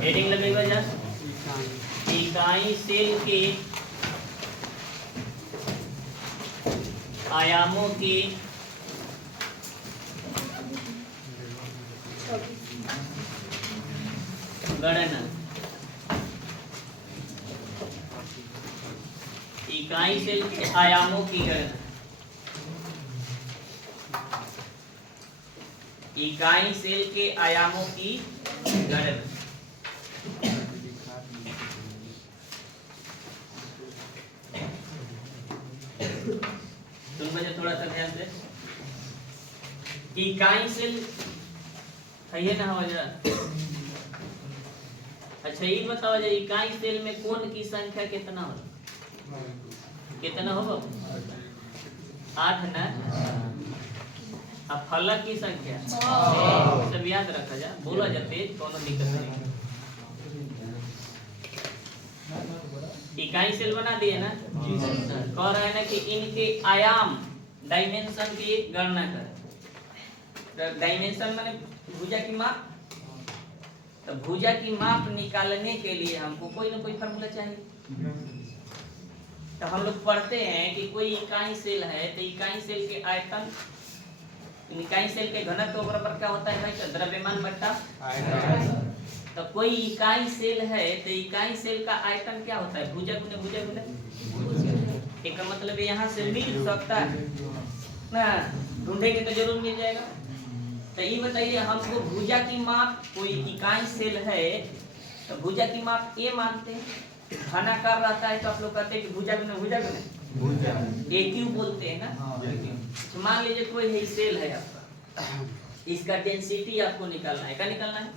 Heading लगेगा जा इकाई सेल के आयामों की गणना। इकाई सेल के आयामों की गणना। इकाई सेल के आयामों की गणना। सुन बजे थोड़ा सा ध्यान से। इकाई सेल है ना हो जा। अच्छा ये बताओ जा इकाई सेल में कोण की संख्या कितना हो? कितना होगा? 8 ना। अब फलक की संख्या सब याद रखा जा, बोला जा तेज, कोनो दिक्कत नहीं। इकाई सेल बना दिए ना। कह रहे हैं ना कि इनके आयाम डायमेंशन की गणना करें। डायमेंशन माने भुजा की माप। तो भुजा की माप निकालने के लिए हमको कोई ना कोई फार्मूला चाहिए। तो हम लोग पढ़ते हैं कि कोई इकाई सेल है तो इकाई सेल के आयतन, इकाई सेल के घनत्व बराबर क्या होता है भाई? तो द्रव्यमान बट्टा आयतन। तो कोई इकाई सेल है तो इकाई सेल का आयतन क्या होता है? भुजा गुने भुजा गुने। एक मतलब यहाँ से मिल सकता है ना, ढूंढेंगे तो जरूर मिल जाएगा। तो ये बताइए हमको भुजा की माप, कोई इकाई सेल है तो भुजा की माप ये मानते हैं। घनाकार रहता है तो आप लोग कहते हैं कि भुजा गुने ए क्यू बोलते हैं ना। तो मान लीजिए कोई है सेल है आपका, इसका डेंसिटी आपको निकालना है। क्या निकालना है?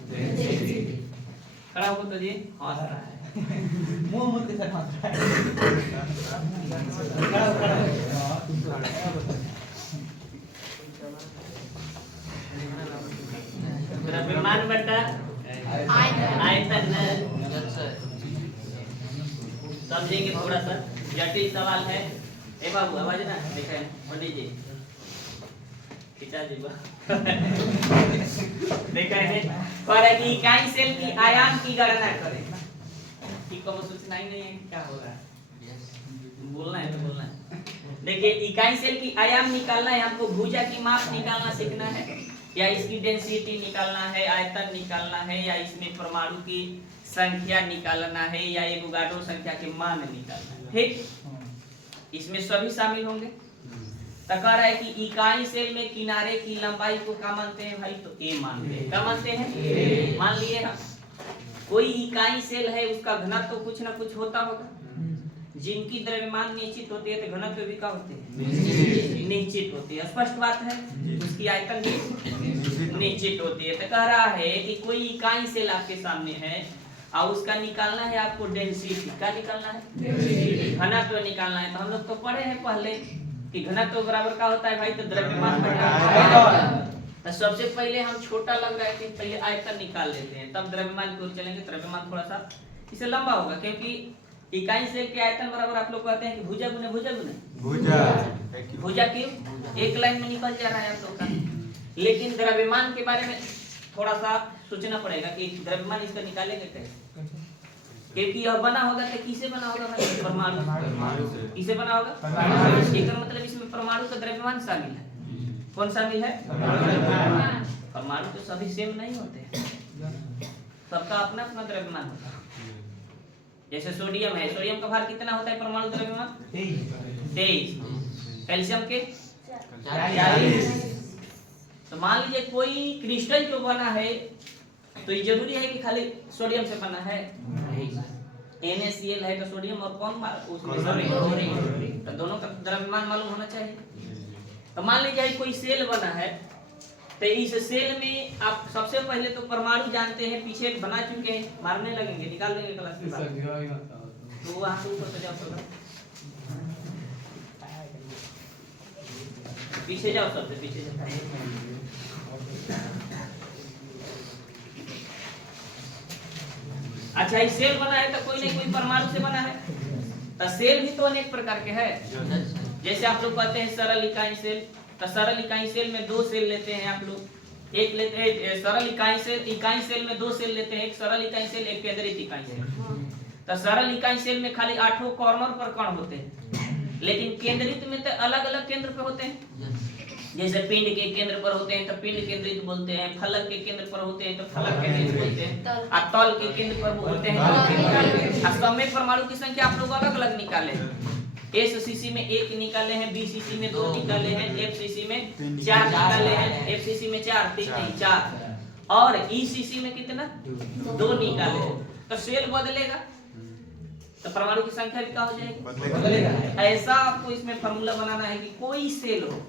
खड़ा हो तो जी हंस रहा है, मुंह मुंह के साथ हंस रहा है। द्रव्यमान बटा आयतन। समझेंगे थोड़ा सा जटिल सवाल है। ए बाबू आवाज ना देखा है पंडित जी, खिंचा जी देखा है पर कि इकाई सेल की आयाम की गणना करें। ठीक को सोचना ही नहीं है क्या हो रहा है, बोलना है तो बोलना है। देखिए इकाई सेल की आयाम निकालना है हमको, भुजा की माप निकालना सीखना है, या इसकी डेंसिटी निकालना है, आयतन निकालना है, या इसमें परमाणु की संख्या निकालना है, या एवोगाड्रो संख्या के मान निकालना है। ठीक, इसमें सभी शामिल होंगे। तो कह रहा है कि इकाई सेल में किनारे की लंबाई को क्या मानते हैं भाई? तो ए मानते हैं। क्या मानते हैं? मान लिए हम कोई इकाई सेल है, उसका घनत्व तो कुछ ना कुछ होता होगा। जिनकी द्रव्यमान निश्चित होती है तो घनत्व भी क्या होते हैं? निश्चित होती है। स्पष्ट बात है। उसकी आयतन भी निश्चित होती है। तो कह रहा है कि कोई इकाई सेल आपके सामने है और उसका निकालना है आपको डेंसिटी। क्या निकालना है? घनत्व निकालना है। तो हम लोग तो पढ़े हैं पहले कि घनत्व बराबर क्या होता है भाई? तो द्रव्यमान बटा आयतन। तो सबसे पहले हम छोटा लग रहा है कि पहले आयतन निकाल लेते हैं, तब द्रव्यमान की ओर चलेंगे। द्रव्यमान थोड़ा सा इससे लंबा होगा, क्योंकि इकाई सेल के आयतन बराबर आप लोग कहते हैं कि भुजा गुने भुजा गुने भुजा की एक लाइन में निकल जा रहा है आप लोग का। लेकिन द्रव्यमान के बारे में थोड़ा सा सोचना पड़ेगा कि द्रव्यमान इसका निकालेंगे कैसे, क्योंकि यह बना होगा तो किसे बना होगा? परमाणु। किसे बना होगा? इसका मतलब इसमें परमाणु का द्रव्यमान शामिल है। कौन शामिल है? परमाणु तो सभी सेम नहीं होते, सबका अपना अपना द्रव्यमान होता है। जैसे सोडियम है, सोडियम का भार कितना होता है परमाणु द्रव्यमान? 23। कैल्शियम के 40। तो मान लीजिए कोई क्रिस्टल जो बना है तो ये जरूरी है कि खाली सोडियम से बना है? NaCl है तो सोडियम और कौन उसमें क्लोरीन, तो दोनों का द्रव्यमान मालूम होना चाहिए। तो मान लीजिए कोई सेल बना है तो इस सेल में आप सबसे पहले तो परमाणु जानते हैं, पीछे बना चुके हैं, मारने लगेंगे, निकाल देंगे क्लास के बाद। तो वहां से ऊपर से जाओ, पीछे जाओ, सबसे पीछे जाओ। अच्छा ये सेल बना है तो कोई नहीं कोई परमाणु से बना है। तो सेल भी तो अनेक प्रकार के हैं। जैसे आप लोग कहते हैं सरल इकाई सेल, तो सरल इकाई सेल में 2 सेल लेते हैं आप लोग, एक लेते हैं सरल इकाई सेल में 2 सेल लेते हैं, एक सरल इकाई सेल, एक केंद्रित इकाई सेल। तो सरल इकाई सेल में खाली 8 कॉर्नर पर कण होते हैं, लेकिन केंद्रित में तो अलग अलग केंद्र पे होते हैं। जैसे पिंड के केंद्र पर होते हैं तो पिंड केंद्रित बोलते हैं, फलक के केंद्र पर होते हैं तो फलक केंद्रित बोलते हैं, और तल के केंद्र पर होते हैं। समय परमाणु की संख्या आप लोग अलग अलग निकाले हैं। एससीसी में 1 निकाले हैं, बीसीसी में 2 निकाले हैं, एफसीसी में 4 निकाले हैं, एफसीसी में 4 और ईसीसी में कितना 2 निकाले हैं। तो सेल बदलेगा तो परमाणु की संख्या भी क्या हो जाएगी, बदलेगा। ऐसा आपको इसमें फॉर्मूला बनाना है कि कोई सेल हो,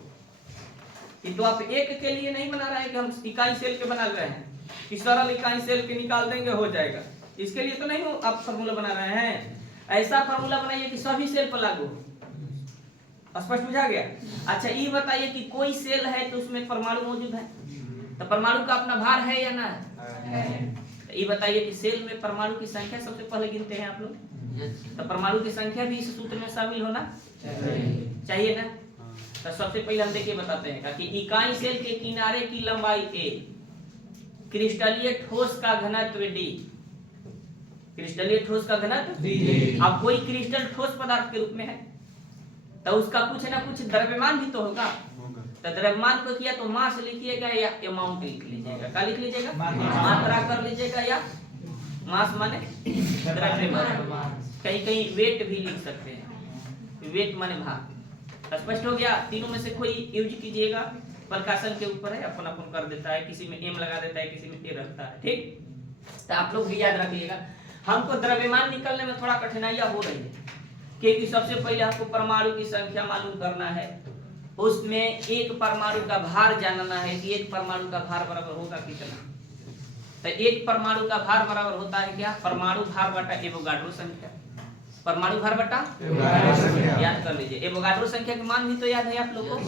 ये तो आप एक के लिए नहीं बना रहे हैं कि हम इकाई सेल के बना रहे हैं कि सरल इकाई सेल के निकाल देंगे हो जाएगा, इसके लिए तो नहीं हो आप फॉर्मूला बना रहे हैं। ऐसा फॉर्मूला बनाइए कि सभी सेल पर लागू हो। स्पष्ट बुझा गया? अच्छा ये बताइए कि कोई सेल है तो उसमें परमाणु मौजूद है, तो परमाणु का अपना भार है या ना है? तो ये बताइए कि सेल में परमाणु की संख्या सबसे पहले गिनते हैं आप लोग, तो परमाणु की संख्या भी इस सूत्र में शामिल होना चाहिए ना। तो सबसे पहले हम देखिए बताते हैं कि इकाई सेल के किनारे की लंबाई a, क्रिस्टलीय ठोस का घनत्व d, क्रिस्टलीय ठोस का घनत्व d। अब कोई क्रिस्टल ठोस पदार्थ के रूप में है तो उसका कुछ ना कुछ द्रव्यमान भी तो होगा। तो द्रव्यमान को किया तो मास लिखिएगा या अमाउंट लिख लीजिएगा, क्या लिख लीजिएगा, मात्रा कर लीजिएगा, या मास माने द्रव्यमान, कहीं कहीं वेट भी लिख सकते हैं, वेट माने भार। स्पष्ट हो गया? तीनों में से कोई यूज कीजिएगा, प्रकाशन के ऊपर है, अपन अपन कर देता है, किसी में एम लगा देता है, किसी में ए रखता है। ठीक, तो आप लोग भी याद रखिएगा। हमको द्रव्यमान निकलने में थोड़ा कठिनाइयां हो रही है क्योंकि सबसे पहले आपको परमाणु की संख्या मालूम करना है, उसमें एक परमाणु का भार जानना है कि एक परमाणु का भार बराबर होगा कितना। तो एक परमाणु का भार बराबर होता है क्या, परमाणु भार बटा एवोगाड्रो संख्या, परमाणु भार बटा याद कर लीजिए। एवोगाड्रो संख्या के मान भी तो याद है आप लोगों को,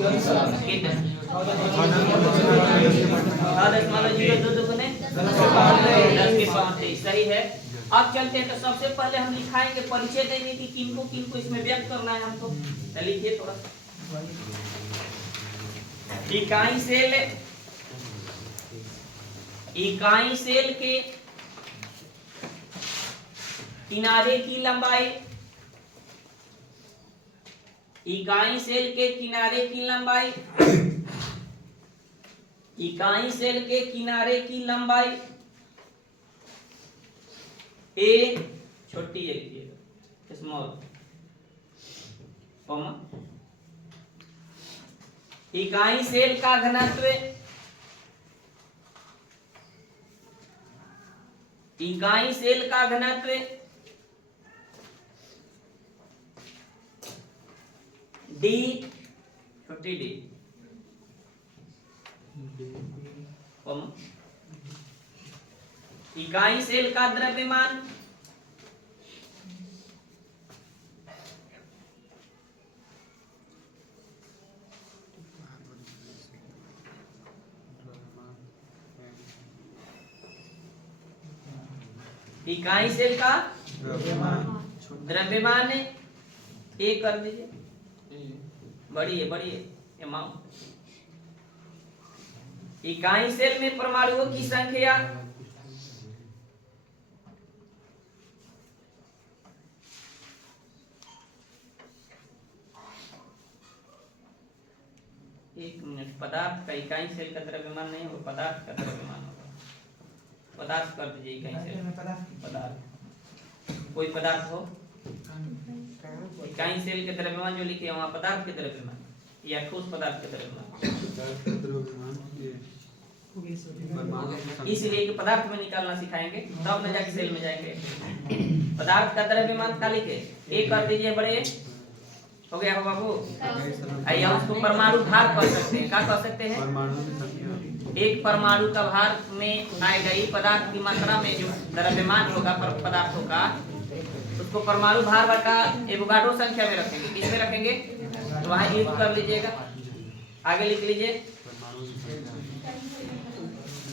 सही है। अब चलते हैं तो सबसे पहले हम लिखाएंगे परिचय देने की, किनको किनको इसमें व्यक्त करना है हमको। तो लिखिए थोड़ा सा, इकाई सेल के किनारे की लंबाई, इकाई सेल के किनारे की लंबाई, इकाई सेल के किनारे की लंबाई ए, छोटी ए लिखिएगा स्मॉल, कॉमा, इकाई सेल का घनत्व, इकाई सेल का घनत्व डी, छोटी डी, इकाई सेल का द्रव्यमान इकाई सेल का द्रव्यमान ए कर दीजिए, बड़ी है अमाउंट। इकाई सेल में परमाणुओं की संख्या, एक मिनट, पदार्थ का इकाई सेल का द्रव्यमान नहीं होगा, पदार्थ का द्रव्यमान होगा, पदार्थ कर दीजिए इकाई सेल, पदार्थ, कोई पदार्थ हो, इकाई सेल के द्रव्यमान जो लिखे वहां पदार्थ के द्रव्यमान या ठोस पदार्थ के द्रव्यमान, इसलिए कि पदार्थ में निकालना सिखाएंगे तब न जाके सेल में जाएंगे। पदार्थ का द्रव्यमान का लिखे एक कर दीजिए, बड़े हो गया हो बाबू। आइए उसको परमाणु भार कह सकते हैं, क्या कह सकते हैं, एक परमाणु का भार में आएगा ये पदार्थ की मात्रा में जो द्रव्यमान होगा पदार्थों का, उसको परमाणु भार बटा एवोगाड्रो संख्या में रखेंगे। किस में रखेंगे, तो वहां यूज कर लीजिएगा, आगे लिख लीजिए।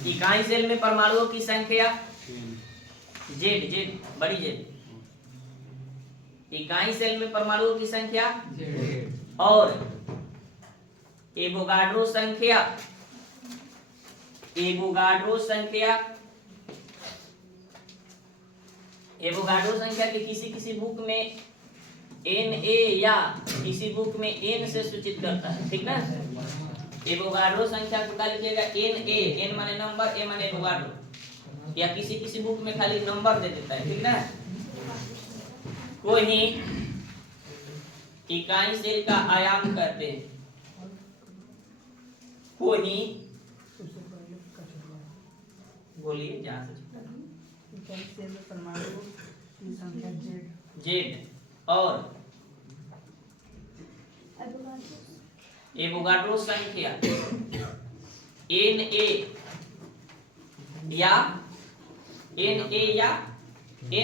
इकाई सेल में परमाणुओं की संख्या जेड, जेड बड़ी जेड, इकाई सेल में परमाणुओं की संख्या और एवोगाड्रो संख्या एवोगाड्रो संख्या के किसी बुक में Na या किसी बुक में n से सूचित करता है, ठीक ना। एवोगाड्रो संख्या को क्या लिखिएगा, Na, n माने नंबर, a माने एवोगाड्रो, या किसी बुक में खाली नंबर दे देता है, ठीक ना। कोई इकाई सेल का आयाम कहते हैं, कोई बोलिए जहां से इकाई सेल में परमाणु की संख्या जेड और एवोगाड्रो संख्या Na या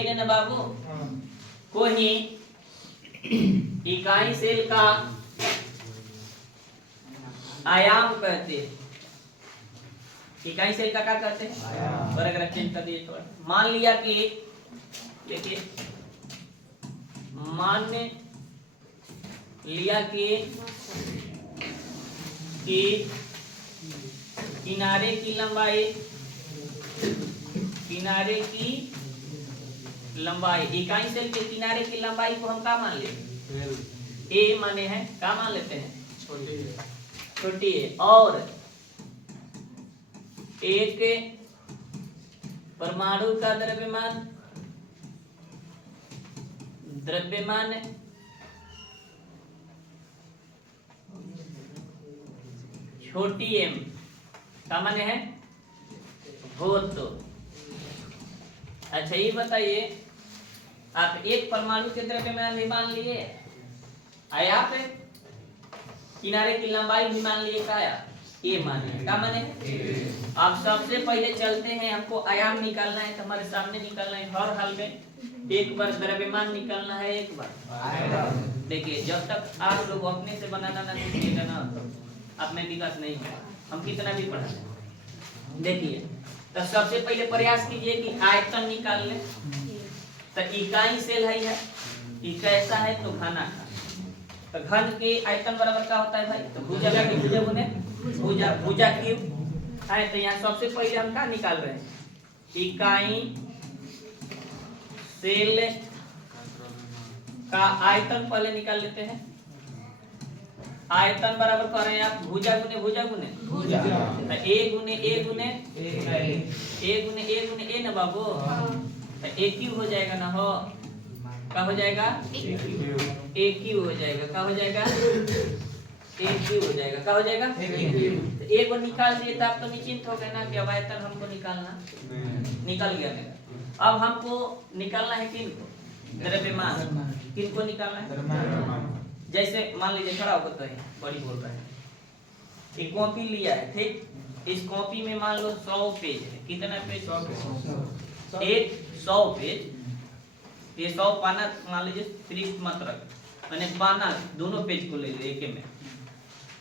n बाबू, कोई इकाई सेल का आयाम कहते हैं। इकाई सेल का क्या कहते हैं, पैराग्राफ चेंज कर दिए थोड़ा। मान लिया कि देखिए, मान लिया कि किनारे की लंबाई इकाई सेल के किनारे की लंबाई को हम क्या मान लेते, ए माने है, क्या मान लेते हैं, छोटी है। और एक परमाणु का द्रव्यमान छोटी एम का माने है भौत। अच्छा ये बताइए, आप एक परमाणु के द्रव्यमान भी मान लिए, आया पे किनारे की लंबाई भी मान लिए, क्या ये माने, क्या माने। आप सबसे पहले चलते हैं, हमको आयाम निकालना है, तो हमारे सामने निकालना है, हर हाल में एक बार द्रव्यमान निकालना है, एक बार। देखिए जब तक आप लोग अपने से बनाना ना सीखिएगा ना, आप में विकास नहीं होगा, हम कितना भी पढ़ा। देखिए तो सबसे पहले प्रयास कीजिए कि आयतन निकाल ले। तो इकाई सेल है, कैसा है तो घना का, तो घन के आयतन बराबर क्या होता है भाई, तो भुजा का भुजा गुने भुजा क्यूब है। तो यहाँ सबसे पहले हम क्या निकाल रहे हैं, इकाई सेल का आयतन पहले निकाल लेते हैं। आयतन बराबर कर रहे हैं आप भुजा गुने भुजा, तो ए गुने ए ना बाबू, तो ए क्यू हो जाएगा ना, हो क्या हो जाएगा, ए क्यू हो जाएगा, क्या हो जाएगा, ए क्यू हो जाएगा, क्या हो जाएगा। तो ए को निकाल दिए तो आप तो निश्चिंत हो गए ना कि अब आयतन हमको निकालना निकल गया मेरा। अब हमको निकालना है किनको, द्रव्यमान। किनको निकालना है, जैसे मान लीजिए खड़ा होकर तो है, बड़ी बोल रहा है, एक कॉपी लिया है, ठीक। इस कॉपी में मान लो 100 पेज है, कितना पेज, 100 पेज। ये 100 पाना मान लीजिए पृष्ठ मत रख, मैंने पाना दोनों पेज को ले लो एक में,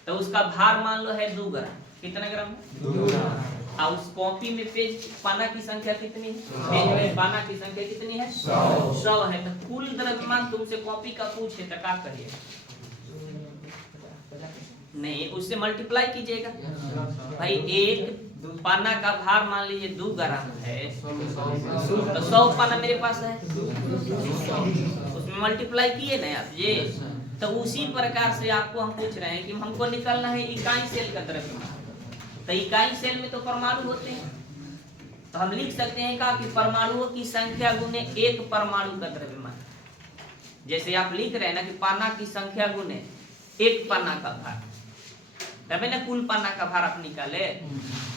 तो उसका भार मान लो है 2 ग्राम। कितना ग्राम, 2 ग्राम। और उस कॉपी में पेज पाना की संख्या कितनी है, पेज में पाना की संख्या कितनी है, 100 है। तो कुल द्रव्यमान तुमसे कॉपी का पूछे तो क्या करिए, नहीं उससे मल्टीप्लाई कीजिएगा भाई। एक पाना का भार मान लीजिए 2 ग्राम है, तो 100 पाना मेरे पास है, उसमें मल्टीप्लाई किए ना आप ये। तो उसी प्रकार से आपको हम पूछ रहे हैं कि हमको निकालना है इकाई सेल का द्रव्यमान। तो इकाई सेल में तो परमाणु होते हैं, तो हम लिख सकते हैं का कि परमाणुओं की संख्या गुने एक परमाणु का द्रव्यमान। जैसे आप लिख रहे हैं ना कि पाना की संख्या गुने एक पाना का भार, तभी ना कुल पाना का भार आप निकाले।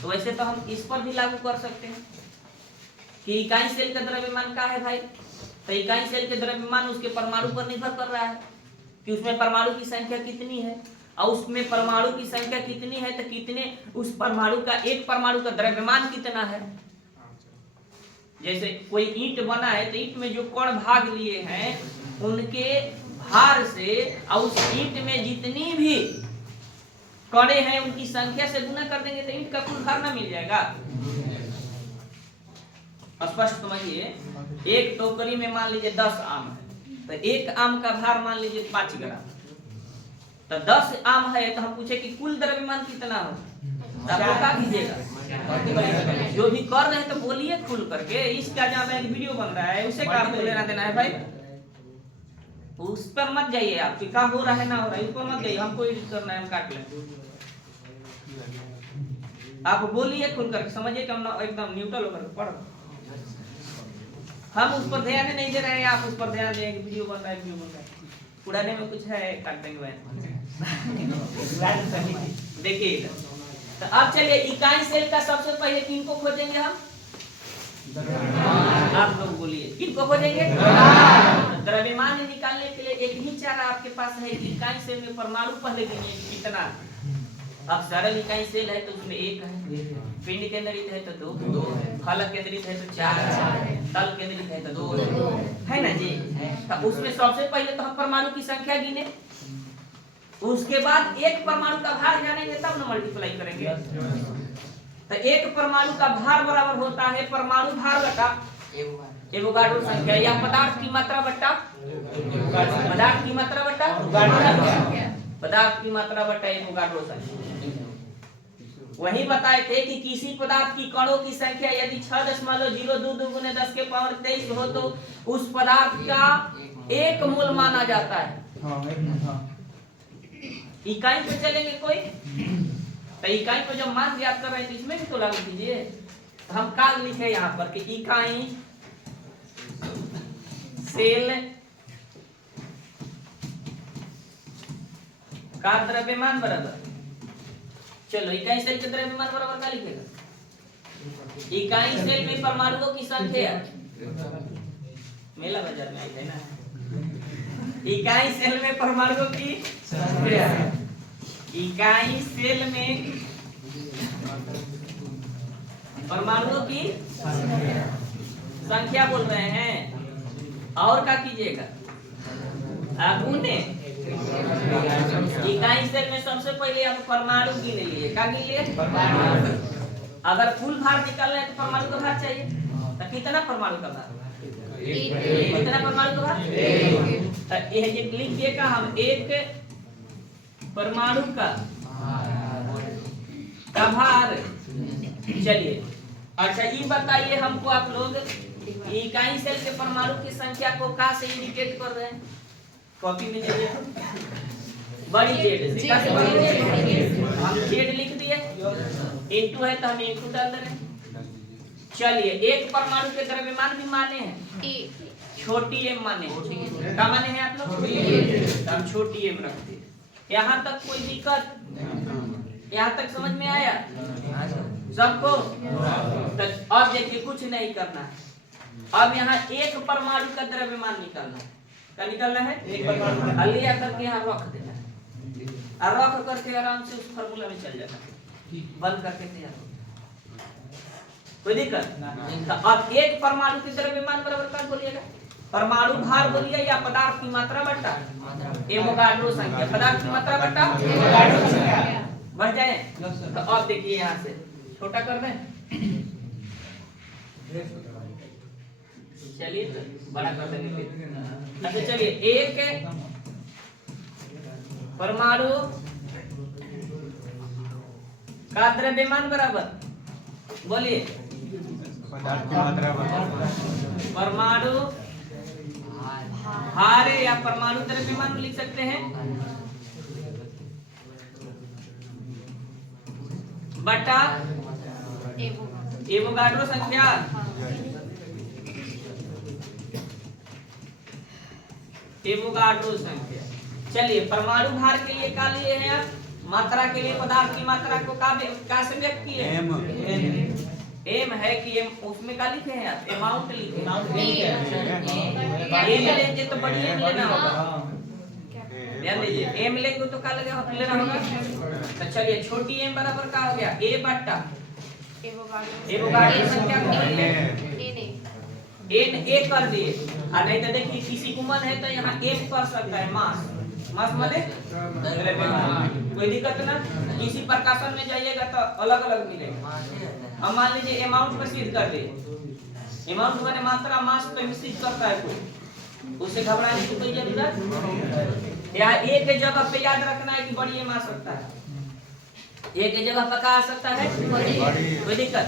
तो वैसे तो हम इस पर भी लागू कर सकते हैं कि इकाई सेल का द्रव्यमान क्या है भाई। तो इकाई सेल के द्रव्यमान उसके परमाणु पर निर्भर कर रहा है कि उसमें परमाणु की संख्या कितनी है, और उसमें परमाणु की संख्या कितनी है तो कितने उस परमाणु का, एक परमाणु का द्रव्यमान कितना है। जैसे कोई ईंट बना है तो ईंट में जो कण भाग लिए हैं उनके भार से और उस ईंट में जितनी भी कणे हैं उनकी संख्या से गुना कर देंगे तो ईंट का कुल भार ना मिल जाएगा। स्पष्ट समझिए, एक टोकरी में मान लीजिए 10 आम है, तो एक आम का भार मान लीजिए 5 ग्राम। तो 10 आम है तो हम पूछे कि कुल द्रव्यमान कितना हो, तो आपको क्या कीजिएगा, जो भी कर रहे हैं तो बोलिए खुल करके। इसका जहाँ पे एक वीडियो बन रहा है उसे क्या आपको लेना देना है भाई? उस पर मत जाइए, आप कि क्या हो रहा है ना हो रहा है उस पर मत जाइए। हमको एडिट करना है, हम काट लें। आप बोलिए खुल करके, समझिए कि हम एकदम न्यूट्रल होकर पढ़ो। हम उस पर ध्यान नहीं दे रहे हैं, आप उस पर ध्यान देंगे। वीडियो बन रहा है, वीडियो बन रहा है, पुराने में कुछ है काट देंगे भाई। देखिए तो अब चलिए इकाई सेल का सबसे पहले किनको खोजेंगे हम? आप लोग बोलिए किनको खोजेंगे? द्रव्यमान निकालने के लिए एक ही चारा आपके पास है। इकाई सेल में परमाणु पहले गिनिए कितना। अब सरल इकाई सेल है तो उसमें एक है, पिंड केंद्रित है तो दो, फलक केंद्रित है तो चार, तल केंद्रित है तो दो है ना जी। तो उसमें सबसे पहले तो हम परमाणु की संख्या गिने, उसके बाद एक परमाणु का भार जानेंगे तब ना मल्टीप्लाई करेंगे। तो एक परमाणु का भार बराबर होता है परमाणु भार बटा एवोगाड्रो संख्या, या पदार्थ की मात्रा बटा पदार्थ की मात्रा बटा पदार्थ की मात्रा बटा एवोगाड्रो संख्या। वही बताए थे कि किसी पदार्थ की कणों की संख्या यदि 6.02 गुने 10 के पावर 23 हो तो उस पदार्थ का एक मोल माना जाता है। इकाई पे चलेंगे कोई तो इकाई को जब मान ज्ञात कर रहे हैं तो इसमें भी तो लागू कीजिए। तो हम क्या लिखे यहाँ पर कि इकाई सेल का द्रव्यमान बराबर, चलो इकाई सेल के द्रव्यमान बराबर क्या लिखेगा? इकाई सेल में परमाणुओं की संख्या, मेला बाजार में आई है ना। इकाई सेल में परमाणुओं की संख्या, इकाई सेल में परमाणुओं की संख्या बोल रहे हैं। और क्या कीजिएगा? इकाई सेल में सबसे पहले आप परमाणु गिन लिए। क्या गिन लिए? परमाणु। अगर कुल भार निकालना है तो परमाणु का भार चाहिए। तो कितना परमाणु का भार? कितना परमाणु का भार? ये लिख दिएगा हम एक परमाणु का भार। चलिए अच्छा ये बताइए हमको आप लोग इकाई सेल के परमाणु की संख्या को का से इंडिकेट कर रहे हैं? कॉपी में जाइए, बड़ी जेड से का से बड़ी जेड, हम जेड लिख दिए, इनटू है तो हम इनटू डाल दे रहे हैं। चलिए एक परमाणु के द्रव्यमान भी माने हैं, छोटी एम माने, क्या माने हैं आप लोग? हम छोटी एम रखते हैं। यहाँ तक कोई दिक्कत? यहाँ तक समझ में आया सबको? तो अब देखिए कुछ नहीं करना है। अब यहाँ एक परमाणु का द्रव्यमान निकालना है। क्या निकालना है? एक परमाणु लिया करके यहाँ रख देना है, और रख करके आराम से उस फार्मूला में चल जाना है, बंद करके तैयार हो। कोई दिक्कत? तो अब एक परमाणु के द्रव्यमान बराबर क्या बोलिएगा? परमाणु भार बोलिए या पदार्थ की मात्रा बटा एवोगाड्रो संख्या। पदार्थ की मात्रा बटा एवोगाड्रो संख्या। बढ़ जाए तो अब देखिए यहाँ से छोटा कर दें, चलिए बड़ा कर देंगे। अच्छा चलिए एक परमाणु का द्रव्यमान बराबर बोलिए पदार्थ की मात्रा परमाणु भार या परमाणु द्रव्यमान लिख सकते हैं बटा एवोगाड्रो संख्या। एवोगाड्रो संख्या। चलिए परमाणु भार के लिए क्या लिए हैं आप? मात्रा के लिए पदार्थ की मात्रा को का से व्यक्त किए? एम है कि एम उसमें क्या लिखे हैं आप? अमाउंट लिखे। एम लेंगे तो बड़ी एम लेना होगा, ध्यान दीजिए। एम लेंगे तो क्या लेना होगा? तो चलिए छोटी एम बराबर क्या हो गया? ए बट्टा एवोगाड्रो संख्या को एन ए कर दिए। और नहीं तो देखिए किसी को मन है तो यहाँ एम कर सकता है, मास। मास माने कोई दिक्कत ना। किसी प्रकाशन में जाइएगा तो अलग अलग मिलेगा। अब मान लीजिए अमाउंट पर सिद्ध कर दे, अमाउंट माने मात्रा, मास पे सिद्ध करता है कोई, उससे घबराने की कोई जरूरत। यहाँ एक जगह पे याद रखना है कि बड़ी एम आ सकता है। एक ही जगह पर का आ सकता है, कोई दिक्कत?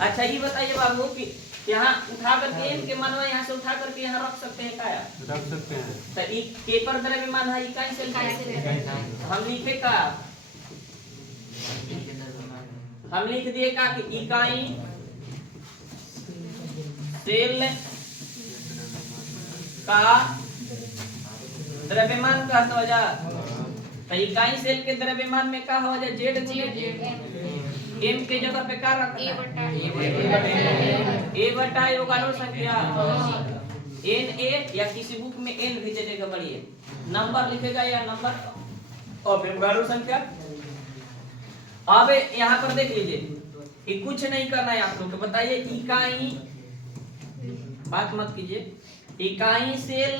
अच्छा ये बताइए बाबू कि यहाँ उठा करके एम के मानवा यहाँ से उठा करके यहाँ रख सकते हैं क्या? रख सकते हैं। तो एक पेपर द्रव्यमान है इकाई सेल का, हम लिखे का, हम लिख दिए का कि इकाई सेल का द्रव्यमान का हो जा, तो इकाई सेल के द्रव्यमान में का हो जाए जेड एम के जगह पे क्या रखना है? ए बटा योगाणु संख्या एन ए, या किसी बुक में एन भी दे देगा, बढ़िए नंबर लिखेगा या नंबर और योगाणु संख्या। अब यहाँ पर देख लीजिए, ये कुछ नहीं करना है आप लोग को, बताइए इकाई, बात मत कीजिए, इकाई सेल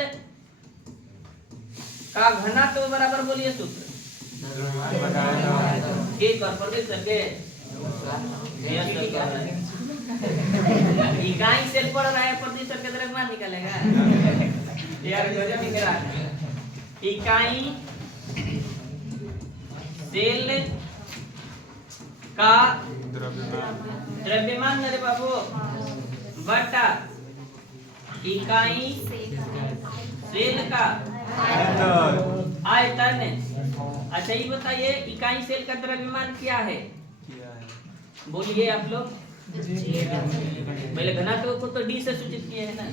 का घनत्व तो बराबर बोलिए सूत्र एक और प्रवेश करके इकाई सेल पढ़ रहा है, प्रतिशत के द्रव्यमान निकलेगा यार, गजब लिख रहा है। इकाई सेल का द्रव्यमान मेरे बाबू बटा इकाई सेल का आयतन। अच्छा ये बताइए इकाई सेल का द्रव्यमान क्या है? बोलिए आप लोग, पहले घनत्व को तो डी से सूचित किए हैं ना।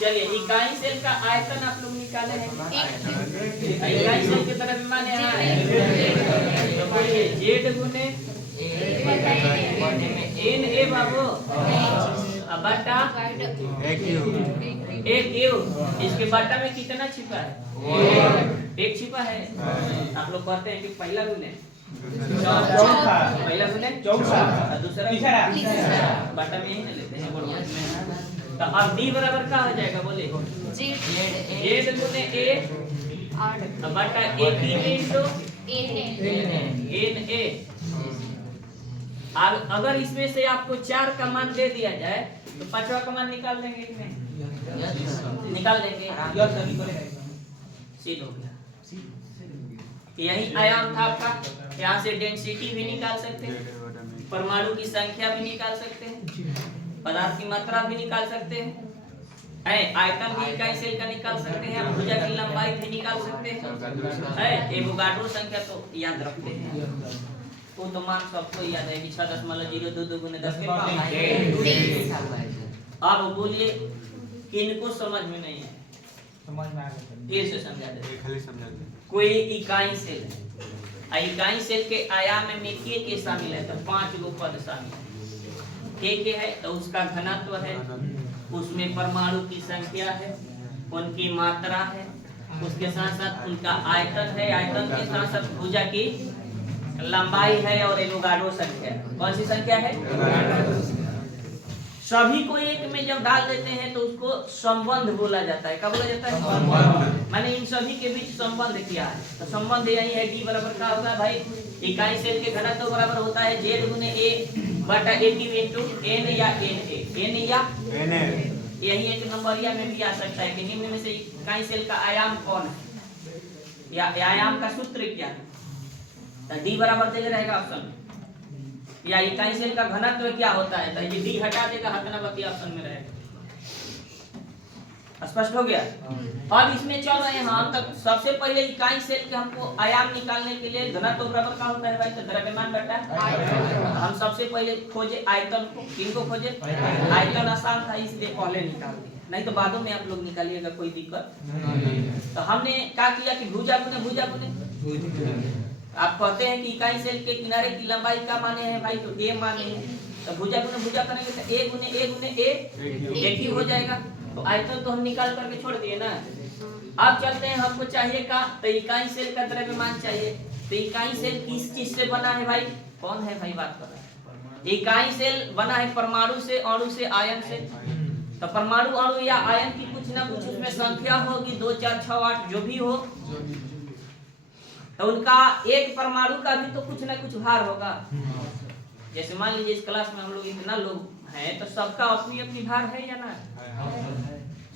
चलिए इकाई सेल का आयतन आप लोग निकाले हैं, इकाई सेल के द्रव्यमान यहाँ है, तो बोलिए जेड गुने एन ए बाबू बटा एक क्यू, इसके बटा में कितना छिपा है? एक छिपा है। आप लोग कहते हैं कि पहला गुने पहला गुने चौथा, दूसरा बटा में ही लेते हैं। तो अब डी बराबर क्या हो जाएगा बोले? जेड गुने ए बटा ए की इंटू एन ए। अगर इसमें से आपको 4 का मान दे दिया जाए तो 5वां का मान निकाल देंगे, इसमें निकाल देंगे, सीध हो गया। यही आयाम था आपका, यहाँ से डेंसिटी भी निकाल सकते हैं, परमाणु की संख्या भी निकाल सकते हैं, पदार्थ की मात्रा भी निकाल सकते हैं, आयतन भी इकाई सेल का निकाल सकते हैं, भुजा की लंबाई भी निकाल सकते हैं, एवोगाड्रो संख्या तो याद रखते हैं, वो तो मान सबको याद है कि 6.02 गुने 10 के पावर। अब बोलिए किनको समझ में नहीं है? समझ में आ गया, फिर से समझा दे। खाली समझा दे। कोई इकाई सेल है, इकाई सेल के आयाम में के शामिल है, तो 5 गो पद शामिल है। के है तो उसका घनत्व है, उसमें परमाणु की संख्या है, उनकी मात्रा है, उसके साथ साथ उनका आयतन है, आयतन के साथ साथ भुजा की लंबाई है, और एवोगाड्रो संख्या। कौन सी संख्या है? सभी को एक में जब डाल देते हैं तो उसको संबंध बोला जाता है। क्या बोला जाता है? मैंने इन सभी के बीच संबंध किया है, तो संबंध यही है। डी बराबर क्या होगा भाई? इकाई सेल के घनत्व बराबर होता है जेड गुने ए बटा ए की इंटू एन या एन ए, एन या एन ए। यही एक नंबरिया में भी आ सकता है कि निम्न में से इकाई सेल का आयाम कौन है, या आयाम का सूत्र क्या है? तो डी बराबर दे रहेगा ऑप्शन, या इकाई सेल का घनत्व क्या होता है, तो ये डी हटा देगा, हटना बाकी ऑप्शन में रहेगा। स्पष्ट हो गया? अब इसमें चल रहे हैं हम तक। सबसे पहले इकाई सेल के हमको आयाम निकालने के लिए घनत्व बराबर क्या होता है भाई? तो द्रव्यमान बटा हम सबसे पहले खोजे आयतन को। किनको खोजे? आयतन आसान था इसलिए पहले निकाल दिया, नहीं तो बादों में आप लोग निकालिएगा, कोई दिक्कत। तो हमने क्या किया कि भुजा गुने आप कहते हैं कि इकाई सेल के किनारे की लंबाई क्या माने हैं भाई? तो ए माने हैं। तो भुजा करेंगे तो ए गुने ए एक ही हो जाएगा। तो आयतन तो हम निकाल करके छोड़ दिए ना। अब चलते हैं, हमको चाहिए का? तो इकाई सेल का द्रव्यमान चाहिए। तो इकाई सेल किस चीज से बना है भाई? कौन है भाई बात कर रहा है? इकाई सेल बना है परमाणु से, अणु से, आयन से। तो परमाणु, अणु या आयन की कुछ ना कुछ उसमें संख्या होगी, 2 4 6 8 जो भी हो, तो उनका एक परमाणु का भी तो कुछ ना कुछ भार होगा। जैसे मान लीजिए इस क्लास में हम लोग इतना लोग हैं, तो सबका अपनी अपनी भार है या ना?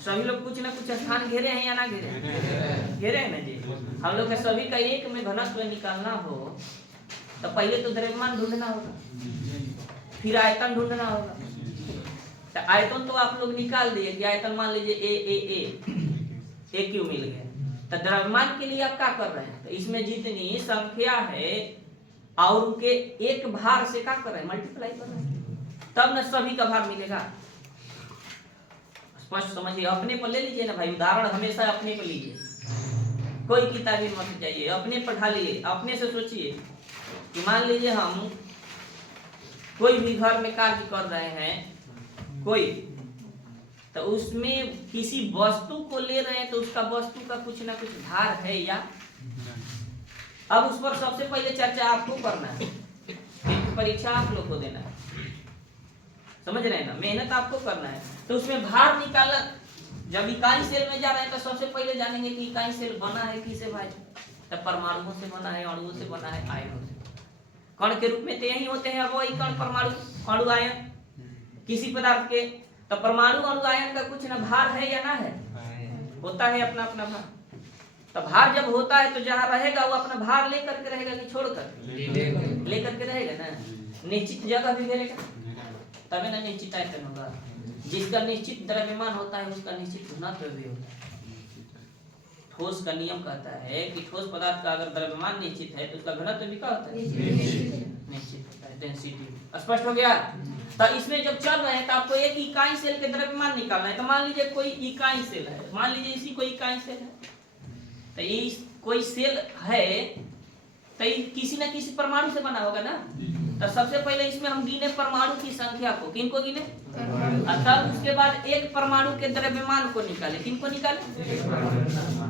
सभी लोग कुछ ना कुछ स्थान घेरे हैं या ना घेरे? घेरे हैं ना जी। हम लोग के सभी का एक में घनत्व निकालना हो तो पहले तो द्रव्यमान ढूंढना होगा, फिर आयतन ढूंढना होगा। तो आयतन तो आप लोग निकाल दिए कि आयतन मान लीजिए ए क्यू मिल गया। तो द्रव्यमान के लिए आप क्या कर रहे हैं, तो इसमें जितनी संख्या है और उनके एक भार से क्या कर रहे हैं, मल्टीप्लाई कर रहे हैं, तब न सभी का भार मिलेगा। स्पष्ट समझिए, अपने पर ले लीजिए ना भाई, उदाहरण हमेशा अपने पर लीजिए, कोई किताबी मत जाइए, अपने पर ढालिए, अपने से सोचिए कि मान लीजिए हम कोई भी घर में कार्य कर रहे हैं कोई, तो उसमें किसी वस्तु को ले रहे हैं तो उसका वस्तु का कुछ ना कुछ भार है या, अब उस पर सबसे पहले चर्चा आपको करना है, एक परीक्षा आप लोग को देना है, समझ रहे हैं ना, मेहनत आपको करना है। तो उसमें भार निकालना, जब इकाई सेल में जा रहे हैं तो सबसे पहले जानेंगे कि इकाई सेल बना है किससे भाई, तो परमाणुओं से बना है, अणुओं से बना है, आयनों से। कण के रूप में तो यही होते हैं वो कण, परमाणु, अणु, आयन किसी पदार्थ के। तो परमाणु अणु आयन का कुछ ना भार है या ना है, होता है अपना अपना भार। तो भार जब होता है तो जहाँ रहेगा वो अपना भार लेकर के रहेगा कि छोड़कर लेकर के रहेगा ना, निश्चित जगह भी घेरेगा, तभी ना निश्चित आयतन होगा। जिसका निश्चित द्रव्यमान होता है उसका निश्चित घनत्व भी होता है। ठोस का नियम कहता है कि ठोस पदार्थ का अगर द्रव्यमान निश्चित है तो उसका घनत्व भी क्या होता है, निश्चित होता है, डेंसिटी। स्पष्ट हो गया। तो इसमें जब चल रहे हैं तो आपको एक इकाई सेल के द्रव्यमान निकालना है। तो मान लीजिए कोई इकाई सेल है, मान लीजिए इसी कोई इकाई सेल है, तो ये कोई सेल है तो ये किसी न किसी परमाणु से बना होगा ना। तो सबसे पहले इसमें हम गिने परमाणु की संख्या को, किनको गिने, तब उसके बाद एक परमाणु के द्रव्यमान को निकाले, किनको निकाले,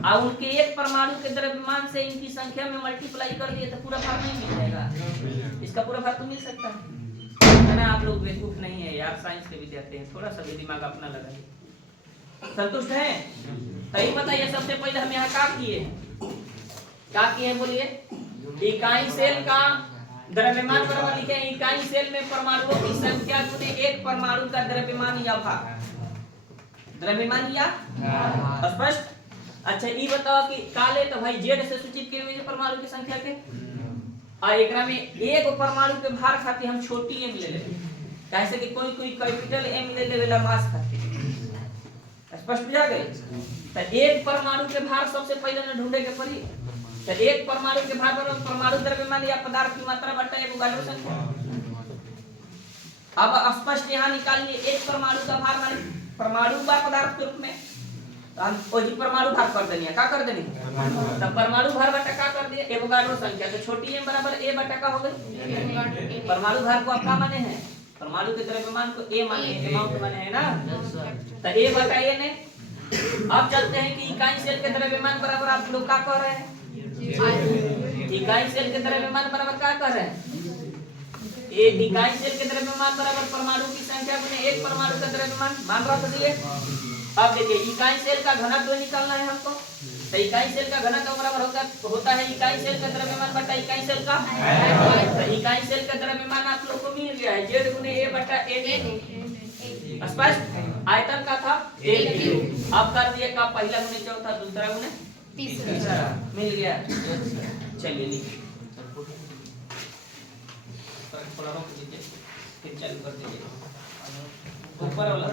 और उनके एक परमाणु के द्रव्यमान से इनकी संख्या में मल्टीप्लाई कर दिए तो पूरा भार नहीं मिल जाएगा, इसका पूरा भार तो मिल सकता है ना। आप लोग बेवकूफ नहीं है यार, साइंस के विद्यार्थी हैं, थोड़ा सा भी दिमाग अपना लगाइए। संतुष्ट है? तो ये बताइए सबसे पहले हम यहाँ क्या किए बोलिए, इकाई सेल का द्रव्यमान बराबर लिखे, इकाई सेल में परमाणुओं की संख्या गुने एक परमाणु का द्रव्यमान या भार, द्रव्यमान या स्पष्ट। अच्छा ये बताओ कि काले तो भाई जेड से सूचित किए हुए परमाणु की संख्या के, और एकरा में एक परमाणु के भार खातिर हम छोटी एम ले लेते, कैसे कि कोई कोई कैपिटल एम ले लेवेला मास खातिर। स्पष्ट हो गए। तो एक परमाणु के भार सबसे पहले न ढूंढे के पड़ी, तो एक परमाणु के भार पर परमाणु द्रव्यमान या पदार्थ की मात्रा बटा एक गाढ़ संख्या। अब स्पष्ट यहाँ निकालिए एक परमाणु का भार, माने परमाणु का पदार्थ के रूप में परमाणु भार कर देनी है, क्या कर देनी है, तब परमाणु भार बटा क्या कर दिए, एवोगाड्रो संख्या। तो छोटी एम बराबर ए बटा का हो गई। परमाणु भार को आप क्या माने हैं, परमाणु के द्रव्यमान को ए माने, अमाउंट माने है ना, तो ए बटा ए ने। अब चलते हैं कि इकाई सेल के द्रव्यमान बराबर आप लोग क्या कर रहे हैं, इकाई सेल के द्रव्यमान बराबर क्या कर रहे हैं, एक इकाई सेल के द्रव्यमान बराबर परमाणु की संख्या गुने एक परमाणु का द्रव्यमान, मान रख दिए। अब देखिए इकाई सेल का घनत्व निकालना है हमको, तो इकाई सेल का घनत्व बराबर होता है इकाई सेल का द्रव्यमान बटा इकाई सेल का, तो इकाई सेल का द्रव्यमान आप लोग को मिल गया है जेड गुने ए बटा ए। स्पष्ट। आयतन का था एक किलो, अब कर दिए का पहला गुने चौथा, दूसरा गुने तीसरा, मिल गया। चलिए लिखिए, थोड़ा रोक दीजिए फिर चालू कर दीजिए ऊपर वाला।